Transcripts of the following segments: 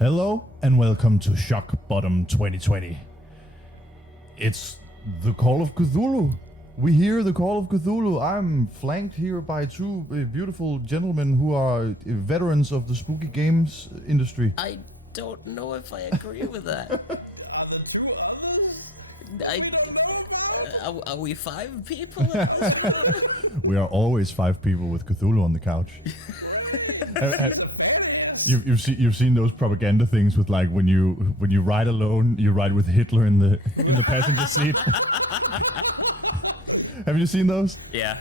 Hello and welcome to Shock Bottom 2020. It's the Call of Cthulhu. We hear the Call of Cthulhu. I'm flanked here by two beautiful gentlemen who are veterans of the spooky games industry. I don't know if I agree with that. Are we 5 people in this room? We are always 5 people with Cthulhu on the couch. You've seen those propaganda things with like when you ride alone, you ride with Hitler in the passenger seat. Have you seen those? Yeah.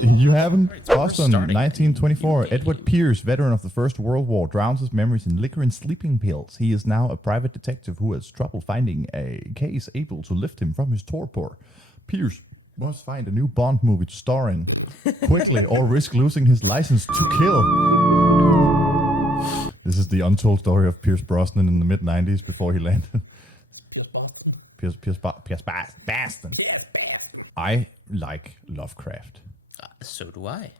You haven't? Boston, starting. 1924. Edward Pierce, veteran of the First World War, drowns his memories in liquor and sleeping pills. He is now a private detective who has trouble finding a case able to lift him from his torpor. Pierce must find a new Bond movie to star in quickly or risk losing his license to kill. This is the untold story of Pierce Brosnan in the mid-90s before he landed. Pierce Brosnan. I like Lovecraft. So do I.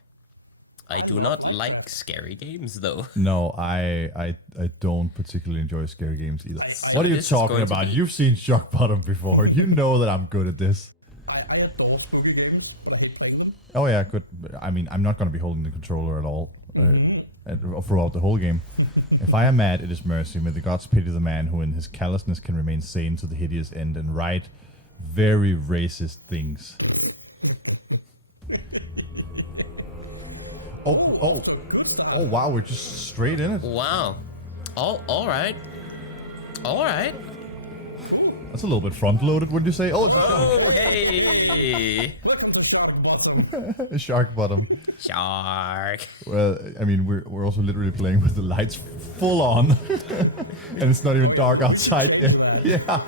I do not like scary games, though. No, I don't particularly enjoy scary games either. So what are you this is talking going to about? be- You've seen Shock Bottom before. You know that I'm good at this. Oh yeah, good. I mean, I'm not going to be holding the controller at all throughout the whole game. If I am mad, it is mercy. May the gods pity the man who in his callousness can remain sane to the hideous end and write very racist things. Oh, wow, we're just straight in it. Wow. All right. All right. That's a little bit front-loaded, wouldn't you say? Oh, it's a Oh, hey. shark. A shark bottom. Shark. Well, I mean, we're also literally playing with the lights full on. And it's not even dark outside yet. Yeah.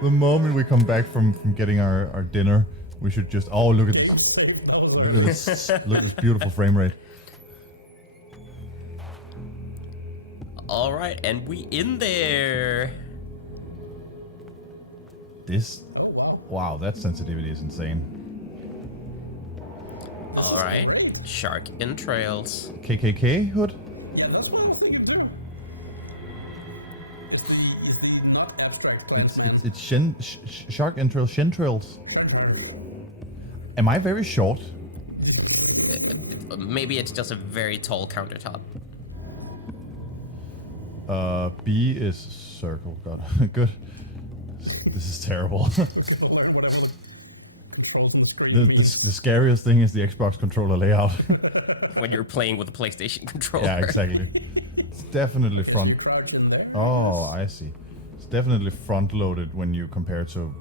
The moment we come back from getting our dinner, we should just... Oh, look at this. Look at this. Look at this beautiful frame rate. All right, and we in there. This... Wow, that sensitivity is insane. All right. Shark entrails. KKK hood? It's shark entrails, shentrails. Am I very short? Maybe it's just a very tall countertop. B is circle. God, good. This is terrible. the scariest thing is the Xbox controller layout. When you're playing with a PlayStation controller. Yeah, exactly. It's definitely front. Oh, I see. It's definitely front-loaded when you compare to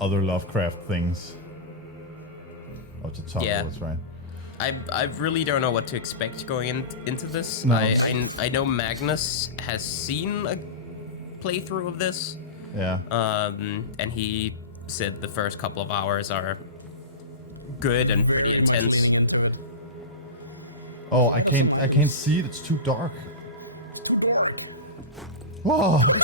other Lovecraft things. Oh, it's a toggle, Yeah. that's right. I really don't know what to expect going into this. No. I know Magnus has seen a playthrough of this. Yeah. And he said the first couple of hours are good and pretty intense. Oh, I can't see it. It's too dark. Whoa.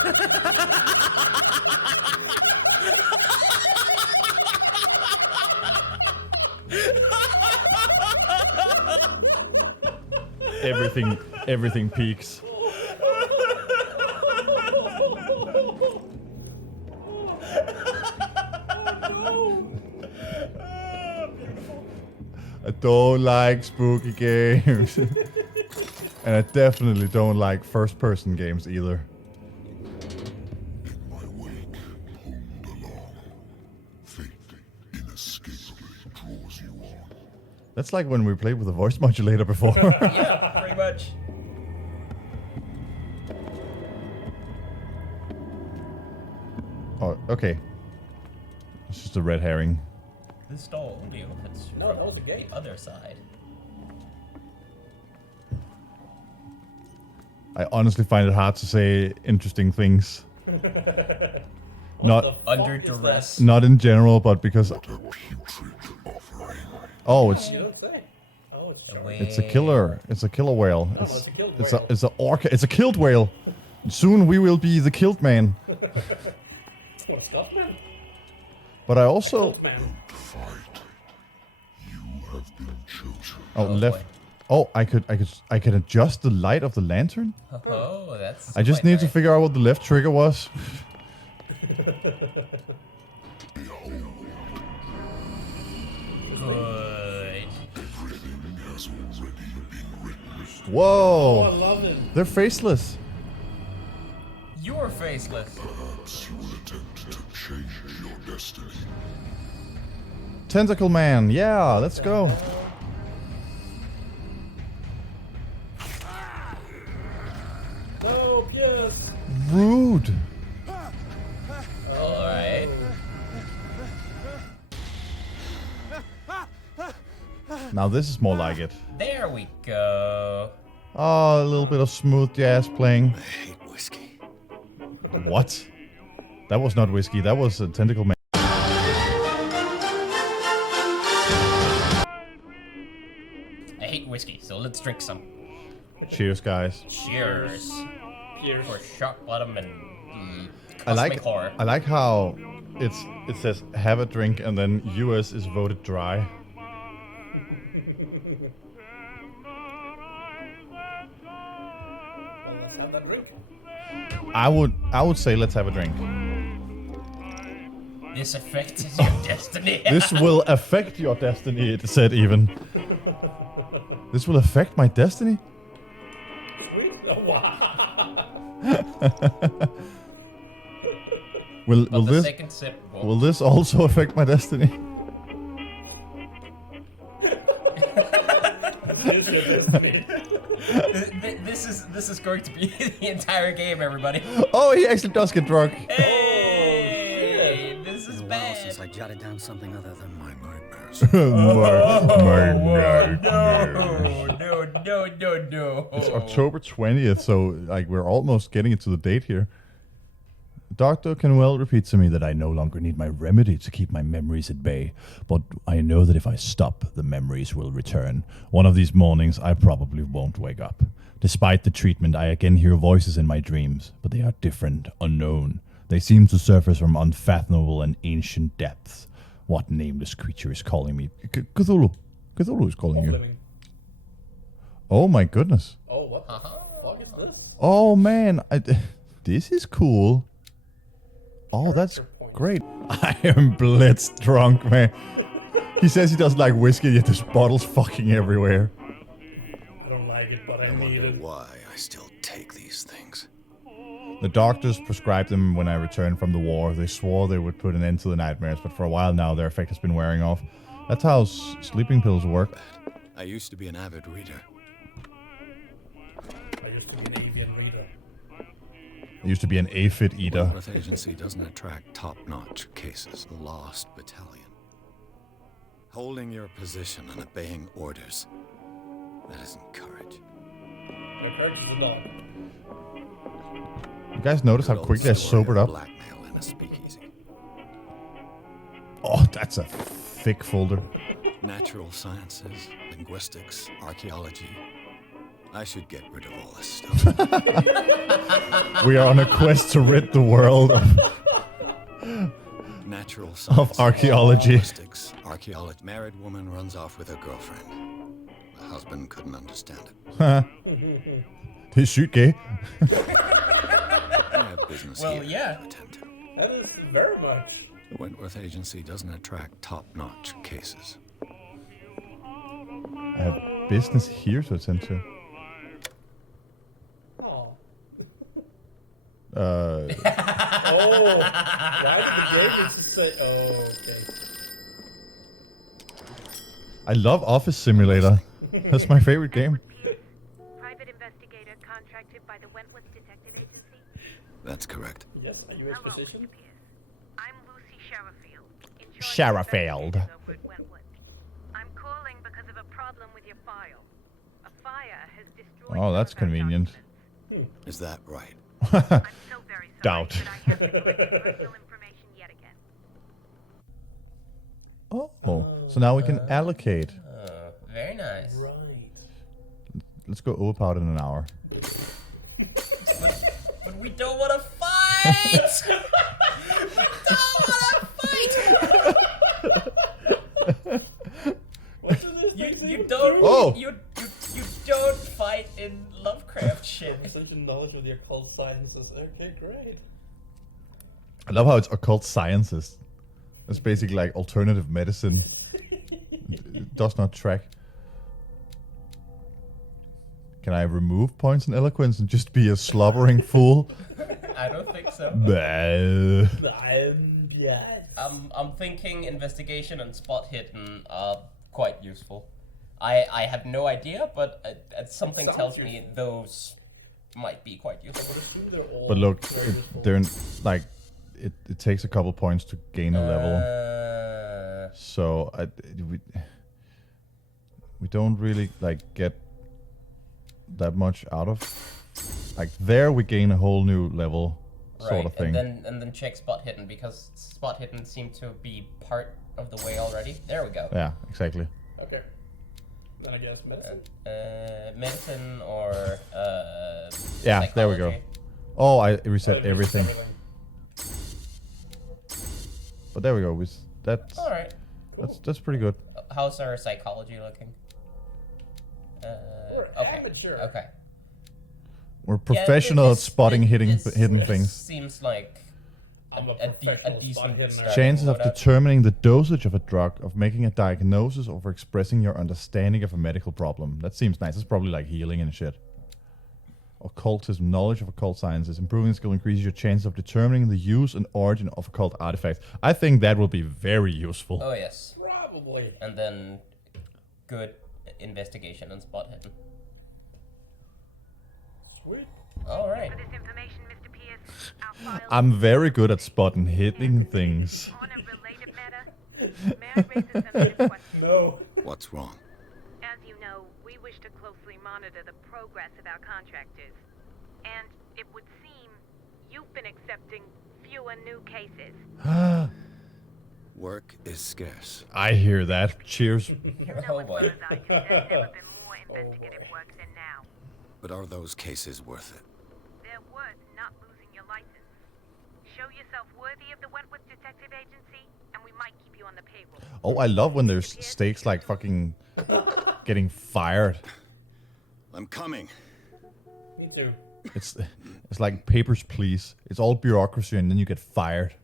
Everything peaks. I don't like spooky games. And I definitely don't like first-person games either. My wake pulled along. Fate inescapably draws you on. That's like when we played with a voice modulator before. Yeah, pretty much. Oh, okay. It's just a red herring. This door only opens from the other side. I honestly find it hard to say interesting things. Not Under duress. not in general, but because oh, it's You don't say. Oh, it's charged. it's a killer. It's a killer whale. no, it's a killed it's whale. a it's a orca. It's a killed whale. Soon we will be the killed man. What, Scotsman? But I also Scotsman. fight. You have been chosen. oh left. Oh, I could adjust the light of the lantern. Oh, that's. I just quite need to nice. figure out what the left trigger was. Good. Everything has already been written. Oh, I Whoa, love it. they're faceless. You're faceless. Perhaps you will attempt to change your destiny. Tentacle man, yeah, let's go. Oh, yes. Rude. All right. Now this is more like it. There we go. Oh, a little bit of smooth jazz playing. I hate whiskey. What? That was not whiskey. That was a tentacle man. I hate whiskey, so let's drink some. Cheers, guys. Cheers Years. for shock bottom and I like cosmic horror. I like how it says have a drink and then US is voted dry. Well, let's have that drink. I would say let's have a drink. This affects your destiny. This will affect your destiny, it said even. This will affect my destiny? Sweet. Oh, wow. Will But the this second sip won't. will this also affect my destiny? Here's your destiny. This is going to be the entire game, everybody. Oh, he actually does get drunk. Hey, this is It's been a while bad. since I jotted down something other than my nightmares. No. It's October 20th, so like we're almost getting into the date here. Dr. Canwell repeats to me that I no longer need my remedy to keep my memories at bay, but I know that if I stop, the memories will return. One of these mornings, I probably won't wake up. Despite the treatment, I again hear voices in my dreams, but they are different, unknown. They seem to surface from unfathomable and ancient depths. What nameless creature is calling me? Cthulhu. Cthulhu is calling you. Fleming. Oh my goodness. Oh, what? What is this? Oh man, this is cool. Oh, that's great. I am blitz drunk, man. He says he doesn't like whiskey, yet there's bottles fucking everywhere. I don't like it, but I I need wonder it. why I still take these things. The doctors prescribed them when I returned from the war. They swore they would put an end to the nightmares, but for a while now, their effect has been wearing off. That's how sleeping pills work. I used to be an avid reader. I used to be an avian reader. I used to be an aphid eater. Wentworth Agency doesn't attract top-notch cases. The Lost Battalion. Holding your position and obeying orders. That isn't courage. My courage is a dog. You guys notice how Good old quickly I story of sobered up? Blackmail in a speakeasy. Oh, that's a thick folder. Natural sciences, linguistics, archaeology. I should get rid of all this stuff. We are on a quest to rid the world of... Natural sciences, archaeology. linguistics, archaeology. Married woman runs off with her girlfriend. The husband couldn't understand it. This shit gay. I have business Well, here yeah. to attend to. That is very much. The Wentworth Agency doesn't attract top-notch cases. I have business here to attend to. Oh. Uh, Oh. Why did the game used to say? Oh, okay. I love Office Simulator. That's my favorite game. Private investigator contracted by the Wentworth Detective Agency. That's correct. Yes, a U.S. Hello, physician. Mr. Pierce. I'm Lucy Sherifield. in charge of Sherifield. investigations over at Wentworth. I'm calling because of a problem with your file. A fire has destroyed Oh, that's some of our convenient. documents. Is that right? I'm so very sorry, Doubt. but I haven't collected personal information yet again. Oh, so now we can allocate. Oh, very nice. Right. Let's go overpowered in an hour. But we don't want to fight! We don't want to fight! What does it You don't Oh! you don't fight in Lovecraft shit. Such a knowledge of the occult sciences. Okay, great. I love how it's occult sciences. It's basically like alternative medicine. It does not track. Can I remove points in eloquence and just be a slobbering fool? I don't think so. Bah. Yeah. I'm thinking investigation and spot hidden are quite useful. I have no idea, but something tells me those might be quite useful. But look, they're like it takes a couple points to gain a level. So we don't really like get that much out of. Like there we gain a whole new level sort of thing. And then check spot hidden because spot hidden seem to be part of the way already. There we go. Yeah, exactly. Okay. Then I guess medicine. Medicine or Yeah, there we go. psychology. Oh, I reset everything. But there we go. That's All right. that's pretty good. How's our psychology looking? We're Okay. amateur. Okay. We're professional at spotting hidden this things. Seems like I'm a a professional decent spot hidden start. Chances of Whatever. determining the dosage of a drug, of making a diagnosis, or for expressing your understanding of a medical problem. That seems nice. It's probably like healing and shit. Occultism, knowledge of occult sciences. Improving skill increases your chances of determining the use and origin of occult artifacts. I think that will be very useful. Oh yes. Probably. And then good investigation and spot hidden. Sweet. All right. For this information, Mr. Pierce, our file I'm very good at spotting hidden things. on a related matter. May I raise a sensitive question? No. What's wrong? As you know, we wish to closely monitor the progress of our contractors. And it would seem you've been accepting fewer new cases. Work is scarce. I hear that. Cheers. You know Oh as boy. well as I do, there's never been more investigative work than now. But are those cases worth it? They're worth not losing your license. Show yourself worthy of the Wentworth Detective Agency, and we might keep you on the payroll. Oh, I love when there's stakes like fucking getting fired. I'm coming. Me too. It's like papers, please. It's all bureaucracy, and then you get fired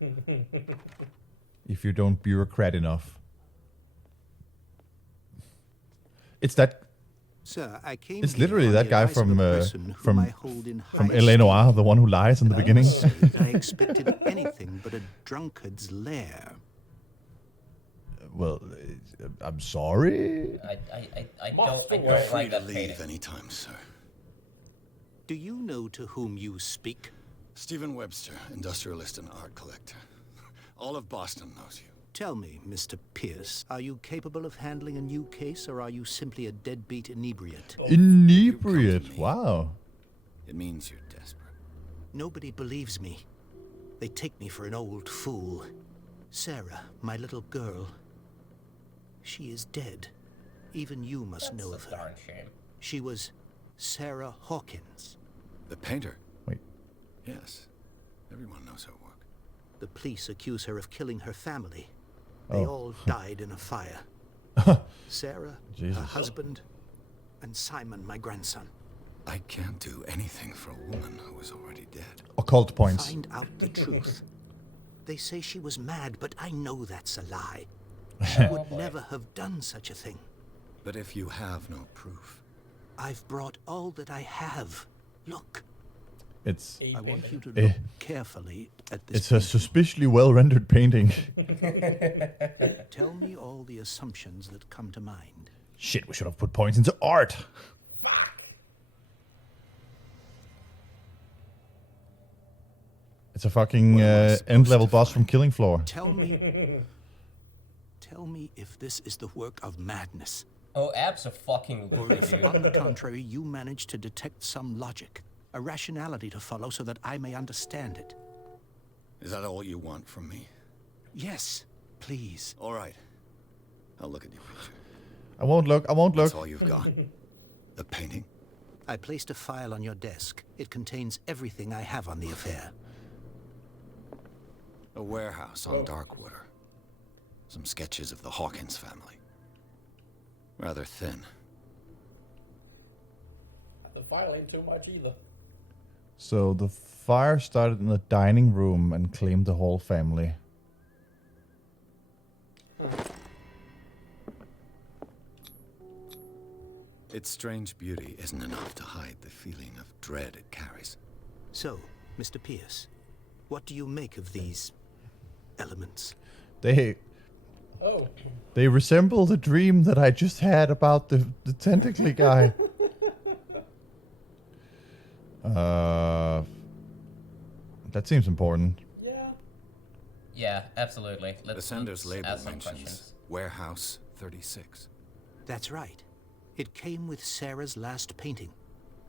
if you don't bureaucrat enough. It's that. Sir, I came It's here literally on that the guy advice of from a person whom from I hold in from high L.A. esteem. Noire, the one who lies in the And I beginning. must say that I expected anything but a drunkard's lair. Well, I'm sorry. I Master don't Wayne. like Free to that leave painting. anytime, sir. Do you know to whom you speak? Stephen Webster, industrialist and art collector. All of Boston knows you. Tell me, Mr. Pierce, are you capable of handling a new case, or are you simply a deadbeat inebriate? Inebriate. Wow. It means you're desperate. Nobody believes me. They take me for an old fool. Sarah, my little girl, she is dead. Even you must know That's of a her. darn shame. She was Sarah Hawkins. The painter? Wait. Yes. Everyone knows her work. The police accuse her of killing her family. They Oh. all died in a fire. Sarah, Jesus. her husband, and Simon, my grandson. I can't do anything for a woman who is already dead. Occult points. Find out the truth. They say she was mad, but I know that's a lie. She would never have done such a thing. But if you have no proof, I've brought all that I have. Look, It's I want you to Eh. look carefully at this. it's a painting. suspiciously well rendered painting. Tell me all the assumptions that come to mind. Shit, we should have put points into art. It's a fucking What am I supposed end level to boss from find? Killing Floor. Tell me if this is the work of madness, Oh, abso-fucking-lutely, or if, on dude. the contrary, you managed to detect some logic. a rationality to follow so that I may understand it. Is that all you want from me? Yes, please. All right. I'll look at your picture. I won't look. That's all you've got? The painting? I placed a file on your desk. It contains everything I have on the affair. A warehouse on Darkwater. Some sketches of the Hawkins family. Rather thin. The file ain't too much either. So the fire started in the dining room and claimed the whole family. Its strange beauty isn't enough to hide the feeling of dread it carries. So, Mr. Pierce, what do you make of these elements? They Oh, resemble the dream that I just had about the tentacly guy. That seems important. yeah. Yeah, absolutely. The sender's label ask some mentions questions. Warehouse 36. That's right. It came with Sarah's last painting.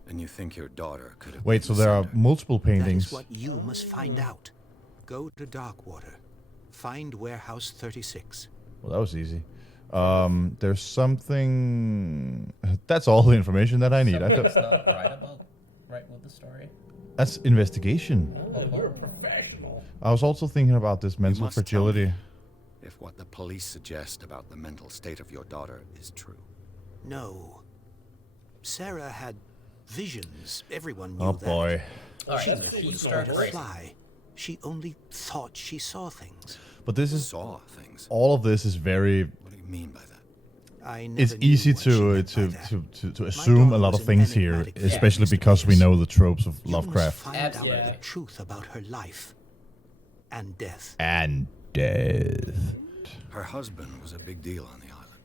And you think your daughter could have Wait, been so the there are sender? multiple That paintings. is what you must find out. Go to Darkwater. Find Warehouse 36. Well, that was easy. There's something. That's all the information that I need. I Something's don't, not right with the story. that's investigation. You're a professional. I was also thinking about this You mental must tell fragility. me if what the police suggest about the mental state of your daughter is true. No. Sarah had visions. Everyone knew Oh that. boy. Alright, She so never she was started able to crazy. fly. She only thought she saw things. But this is Saw things. all of this is very. What do you mean by that? I It's never knew easy what she to meant by to, that. to assume a daughter lot was of an things here, enigmatic especially Mr. because we Pierce. know the tropes of You Lovecraft. must find Absolutely. out the truth about her life and death. And death. Her husband was a big deal on the island.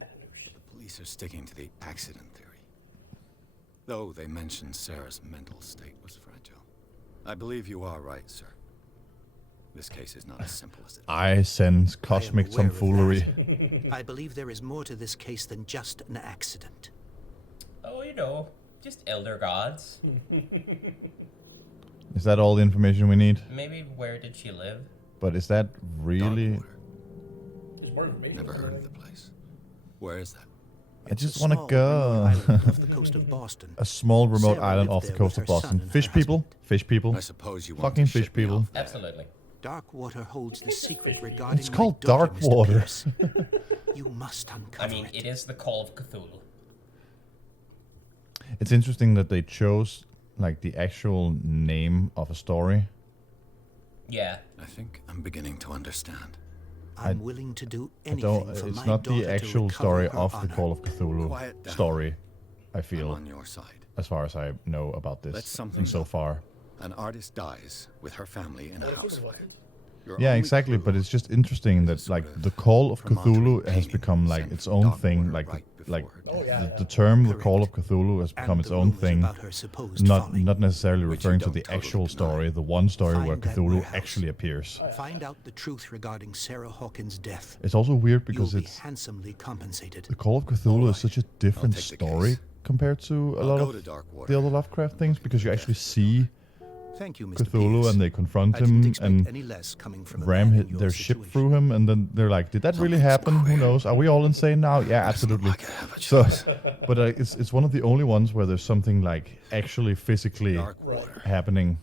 The police are sticking to the accident theory. Though they mentioned Sarah's mental state was fragile. I believe you are right, sir. This case is not as simple as it. I sense cosmic aware of tomfoolery. that. I believe there is more to this case than just an accident. Oh, you know, just elder gods. Is that all the information we need? Maybe where did she live? But is that really? Darkwater. There's more than me. Never heard of the place. Where is that? I It's just a want to small go. remote island off the coast of Boston. A small remote Sarah island lived off the there coast with of her son Boston. and Fish her people. husband. Fish people. I suppose you want Fucking to ship fish me people. off there. Absolutely. Darkwater holds the secret regarding It's my called daughter, Mr. Darkwater. Pierce. You must uncover I mean, it is the Call of Cthulhu. It's interesting that they chose like the actual name of a story. Yeah. I think I'm beginning to understand. I'm willing to do I anything don't. for It's my not daughter the to actual recover story her of the honor. Call of Cthulhu Quiet down. story. I I'm feel, on your side. as far as I know about this, That's something so that- far. An artist dies with her family in a house fire. Your Yeah, only exactly. clue But it's just interesting is that sort like of the Call of promontory Cthulhu has painting become like sent its from own Darkwater thing. Like right like before her yeah. the term the Call of Correct. Cthulhu has become And its the own rumors thing. about her supposed Not folly. not necessarily Which you referring to don't the totally actual deny. story, the one story where Find that Cthulhu warehouse. actually appears. Find out the truth regarding Sarah Hawkins' death. It's also weird because You'll be it's handsomely compensated. the Call of Cthulhu is such a different take the story case. compared to a I'll lot go of to Darkwater. the other Lovecraft things because you actually see Thank you, Mr. Cthulhu Pierce. and they confront I didn't him expect and any less coming from a ram man in your their ship situation. through him, and then they're like, "Did that really Something's happen? Who queer. knows? Are we all insane now?" Yeah, absolutely. Like I have a So, choice. but it's one of the only ones where there's something like actually physically Darkwater. happening.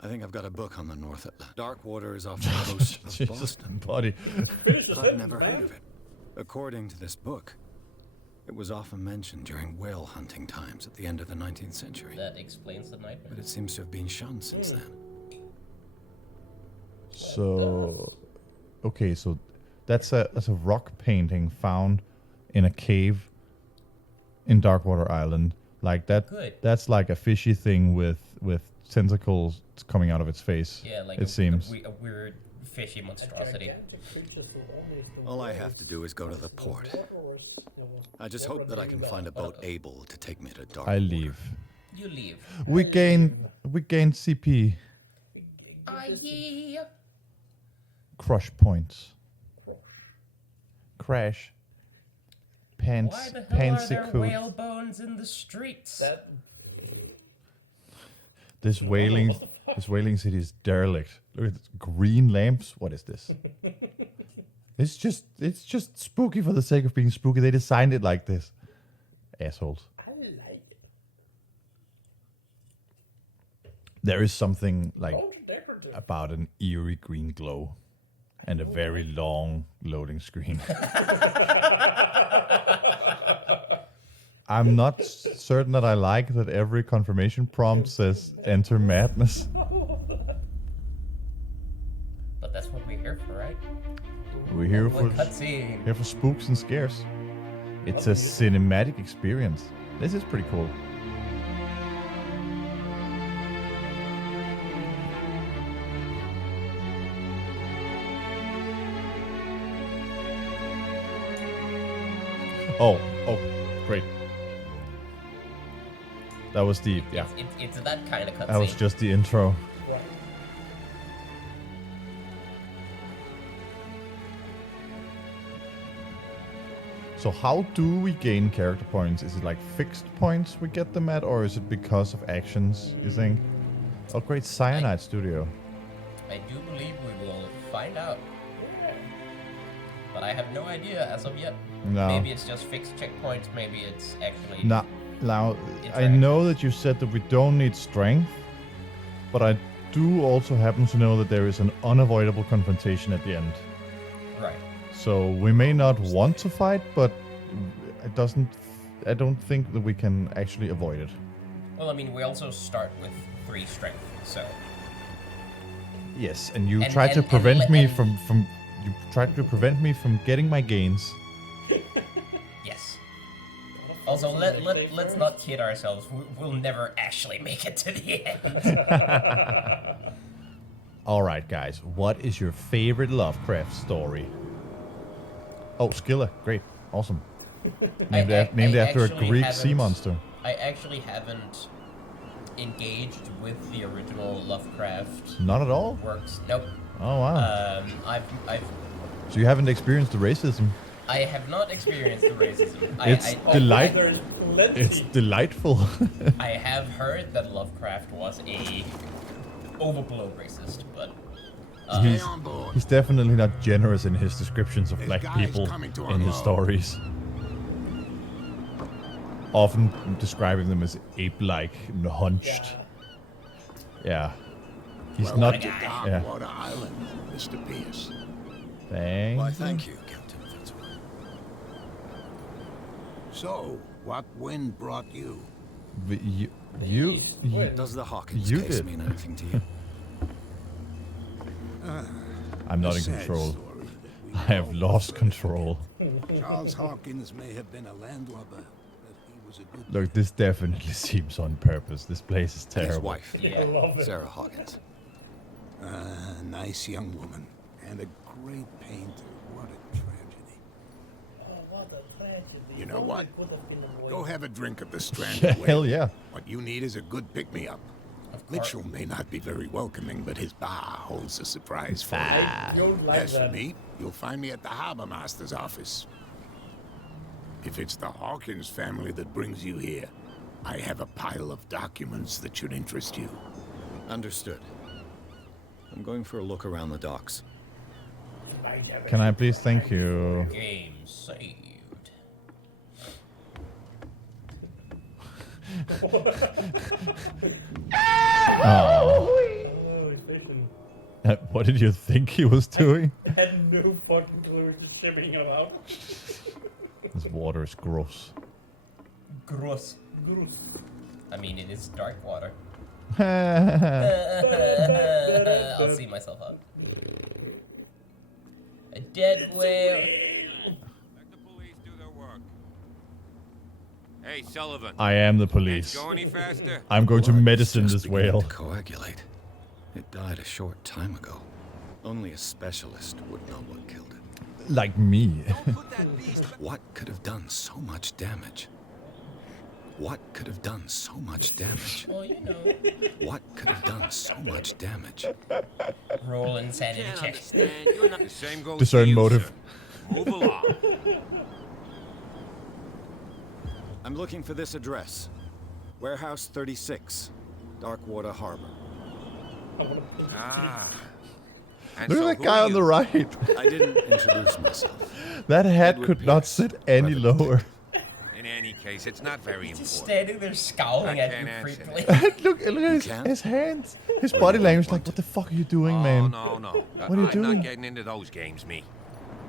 I think I've got a book on the North Atlantic. Darkwater is off the coast of Jesus, Boston, buddy. but I've never heard of it. According to this book, it was often mentioned during whale hunting times at the end of the 19th century. That explains the nightmare. But it seems to have been shunned since then. So, okay, so that's a rock painting found in a cave in Darkwater Island. Like that. Good. That's like a fishy thing with tentacles coming out of its face. Yeah, like it seems. a weird fishy monstrosity. Gigantic creatures will only from All I have walls, to do is go to the port. water or I just hope that I can find a boat able to take me to Darkwater. I leave. You leave. We gain CP. Yeah. Crush points. Crash. Pants. Why the hell are there Pansicoot. whale bones in the streets? That This whaling city is derelict. Look at this. Green lamps. What is this? It's just spooky for the sake of being spooky. They designed it like this. Assholes. I like it. There is something like Oh, decorative. about an eerie green glow and a very long loading screen. I'm not certain that I like that every confirmation prompt says enter madness. But that's what we're here for, right? We're here One for cutscene. spooks and scares. It's a cinematic experience. This is pretty cool. Oh, great. That was the, yeah, It's that kind of cutscene. that was just the intro. Right. So how do we gain character points? Is it like fixed points we get them at, or is it because of actions, you think? Oh, great, Cyanide Studio. I do believe we will find out. But I have no idea as of yet. No. Maybe it's just fixed checkpoints, maybe it's actually... Now, I Interaction. know that you said that we don't need strength, but I do also happen to know that there is an unavoidable confrontation at the end. Right. So we may not want to fight, but I don't think that we can actually avoid it. Well, I mean, we also start with 3 strength, so... Yes, and you And- tried to and- prevent and- me and- from you tried to prevent me from getting my gains. Yes. Also, let's not kid ourselves. We'll never actually make it to the end. All right, guys, what is your favorite Lovecraft story? Oh, Skilla, great, awesome. Named after a actually Greek sea haven't- monster. I actually haven't engaged with the original Lovecraft Not at all. works. Nope. Oh wow. I've So you haven't experienced the racism. I have not experienced the racism. It's delight. There's plenty. It's delightful. I have heard that Lovecraft was a overblown racist, but he's, on board. he's definitely not generous in his descriptions of This black guy's people coming to in his unload. stories. Often describing them as ape-like and hunched. Yeah. He's Welcome not. to Yeah. Darkwater Island, Mr. Pierce. Thank Why, you. thank you, Captain Fitzroy. So, what wind brought you? You Does the Hawkins You case did. mean anything to you? I'm not A in sad control. story that we I have all lost suffered. control. Charles Hawkins may have been a landlubber, but he was a good Look, this definitely seems on purpose. This place is His terrible. wife, I yeah. love it. Sarah Hawkins. A nice young woman and a great painter. What a tragedy. Oh, what a tragedy. You know what? Could have been avoided. Go have a drink of the Yeah, stranded whale. hell yeah. What you need is a good pick-me-up. Of course. Mitchell may not be very welcoming, but his bar holds a surprise for you. I don't like As for that. me, you'll find me at the harbor master's office. If it's the Hawkins family that brings you here, I have a pile of documents that should interest you. Understood. I'm going for a look around the docks. Can I please thank you? Game saved. Oh, he's fishing. What did you think he was doing? I had no fucking clue. Just shipping him out. This water is gross. Gross. I mean, it is dark water. Oh, I'll see myself out. A dead whale. Let the police do their work. Hey, Sullivan. I am the Can't police. go any faster? I'm going to Blood is medicine just this beginning whale. to coagulate. It died a short time ago. Only a specialist would know what killed it. Like me. Put that beast What could have done so much damage? What could have done so much damage? Well, you know, What could have done so much damage? roll insanity can't check. understand. You're not the same goes Discern for you, motive. sir. Move along. I'm looking for this address. Warehouse 36. Darkwater Harbor. Ah. And Look so at that who guy are on the you? right. I didn't introduce myself. That hat Edward could not Pierce, sit any private lower. In any case, it's not very Just important. standing there scowling I at you can't answer creepily. look at can't? his hands. His body language, like, what the fuck are you doing, Oh, man? no. What are you I'm doing? not getting into those games, me.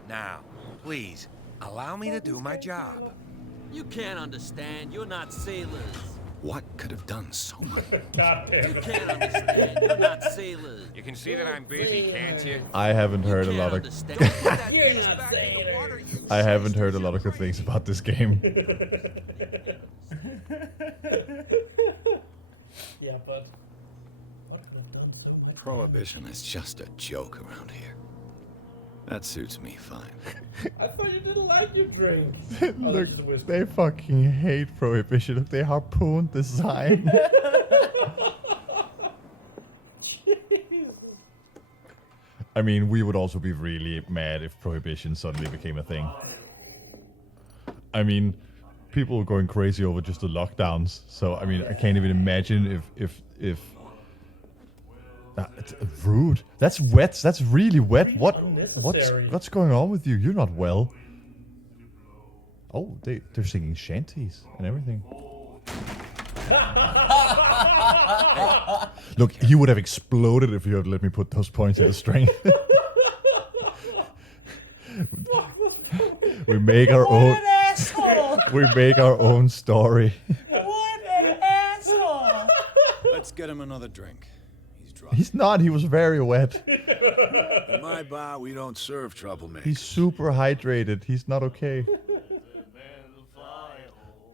Now, please, allow me to do my job. You can't understand. You're not sailors. What could have done so much? God damn You it. can't understand. You're not sailors. You can see that I'm busy, can't you? I haven't heard a You lot can't of understand. You're not sailor. I haven't heard a lot of good things about this game. Yeah, but what could have done so much? Prohibition is just a joke around here. That suits me fine. I thought you didn't like your drink. Look, they fucking hate prohibition. Look, they harpooned the sign. I mean, we would also be really mad if prohibition suddenly became a thing. I mean, people were going crazy over just the lockdowns. So, I mean, I can't even imagine if it's rude. That's wet. That's really wet. What's going on with you? You're not well. Oh, they're singing shanties and everything. Look, he would have exploded if you had let me put those points in the string. We make our own. What an asshole! We make our own story. What an asshole! Let's get him another drink. He's drunk. He's not. He was very wet. In my bar, we don't serve troublemakers. He's super hydrated. He's not okay.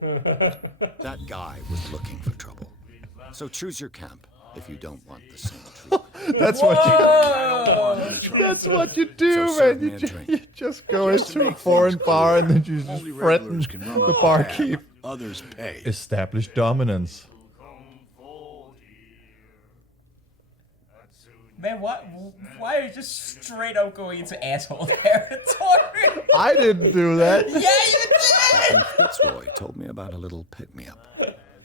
That guy was looking for trouble. So choose your camp if you don't want the same treatment. That's what you. That's what you do, So serve man. me a drink. You just go Just to into a make foreign things bar clear, and then you just only threaten regulars can run the a tab. barkeep. Others pay. Establish dominance. Man, why are you just straight up going into asshole territory? I didn't do that. Yeah, you And Fitzroy told me about a little pick-me-up.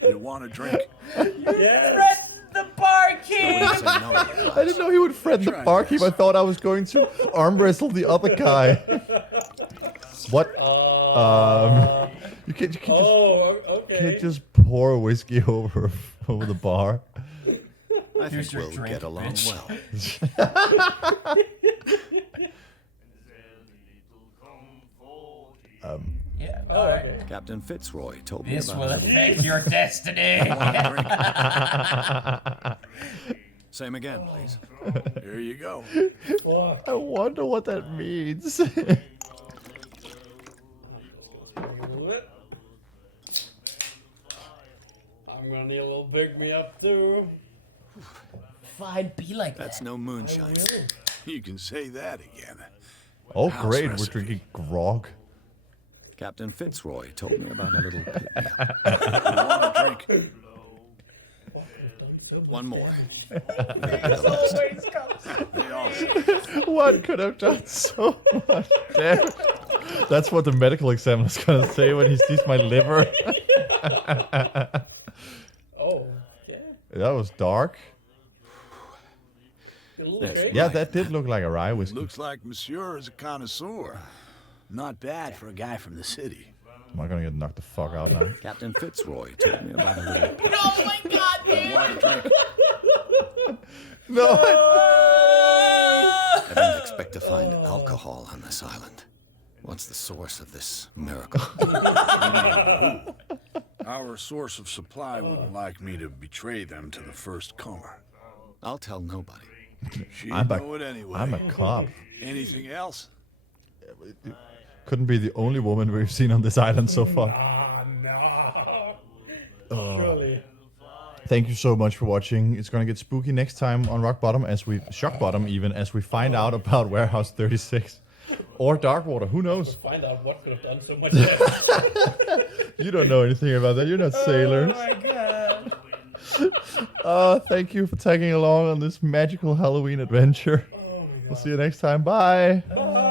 You want a drink? did! Yes. Threaten the I barkeep! wouldn't say no. I didn't know he would threaten the barkeep. I thought I was going to arm wrestle the other guy. What? You can't Okay. just pour whiskey over the bar. I Here's think your we'll drink, get along bitch. well. Yeah, alright. Okay. Captain Fitzroy told me This about will a little... affect your destiny. Same again, please. Here you go. What? I wonder what that means. I'm gonna need a little pick me up too. Fine, be like That's that. no moonshine. You can say that again. Oh, House great. We're recipe. drinking grog. Captain Fitzroy told me about a little pick-me-up. You want a drink? One more. Always comes. They all say. What could have done so much damage? That's what the medical examiner's gonna say when he sees my liver. Oh, yeah. That was dark. A little Yes. cake. Yeah, that did look like a rye whiskey. Looks like Monsieur is a connoisseur. Not bad for a guy from the city. Am I gonna get knocked the fuck out now? Captain Fitzroy told me about a little pick-me-up. Oh my god, dude! Want a drink? No. I didn't expect to find alcohol on this island. What's the source of this miracle? Our source of supply wouldn't like me to betray them to the first comer. I'll tell nobody. She'd I'm know it anyway. a cop. Anything else? Couldn't be the only woman we've seen on this island so far. Ah, no. Surely. Thank you so much for watching. It's gonna get spooky next time on Rock Bottom, Shock Bottom even, as we find out about Warehouse 36. Or Darkwater, who knows? Find out what could have done so much damage. You don't know anything about that, you're not sailors. Oh my god. Thank you for tagging along on this magical Halloween adventure. We'll see you next time, bye! Bye.